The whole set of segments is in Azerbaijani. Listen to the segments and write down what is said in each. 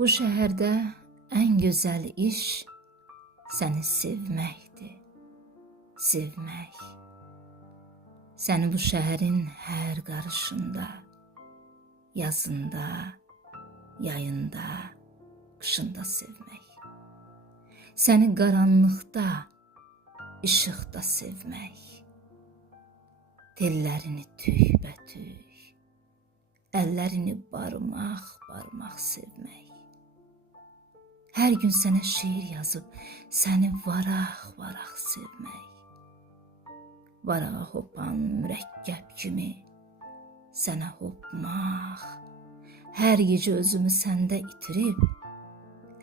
Bu şəhərdə ən gözəl iş səni sevməkdir, sevmək. Səni bu şəhərin hər qarışında, yazında, yayında, qışında sevmək. Səni qaranlıqda, işıqda sevmək. Tellərini tükbətük, əllərini barmaq-barmaq sevmək. Hər gün sənə şeir yazıb, səni varaq-varaq sevmək. Varağa hopan mürəkkəb kimi sənə hopmaq, hər gecə özümü səndə itirib,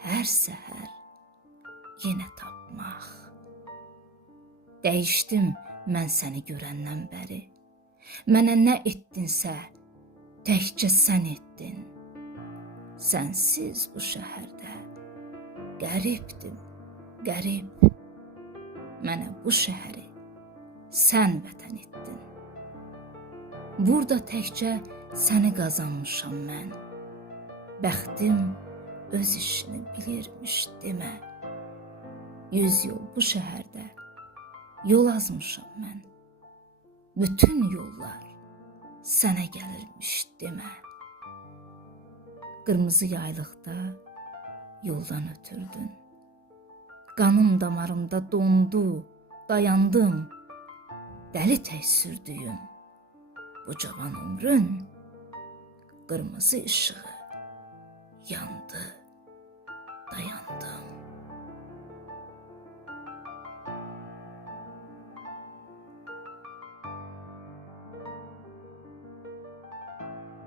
hər səhər yenə tapmaq. Dəyişdim mən səni görəndən bəri, mənə nə etdinsə, təkcə sən etdin. Sənsiz bu şəhərdə qəribdim, qərib. Mənə bu şəhəri sən vətən etdin. Burada təkcə səni qazanmışam mən. Bəxtim öz işini bilirmiş demə. 100 yol bu şəhərdə yol azmışam mən. Bütün yollar sənə gəlirmiş demə. Qırmızı yaylıqda yoldan ötürdün. Qanım damarımda dondu, dayandım. Dəli tək sürdüyüm bu cavan ömrün qırmızı işığı yandı, dayandım.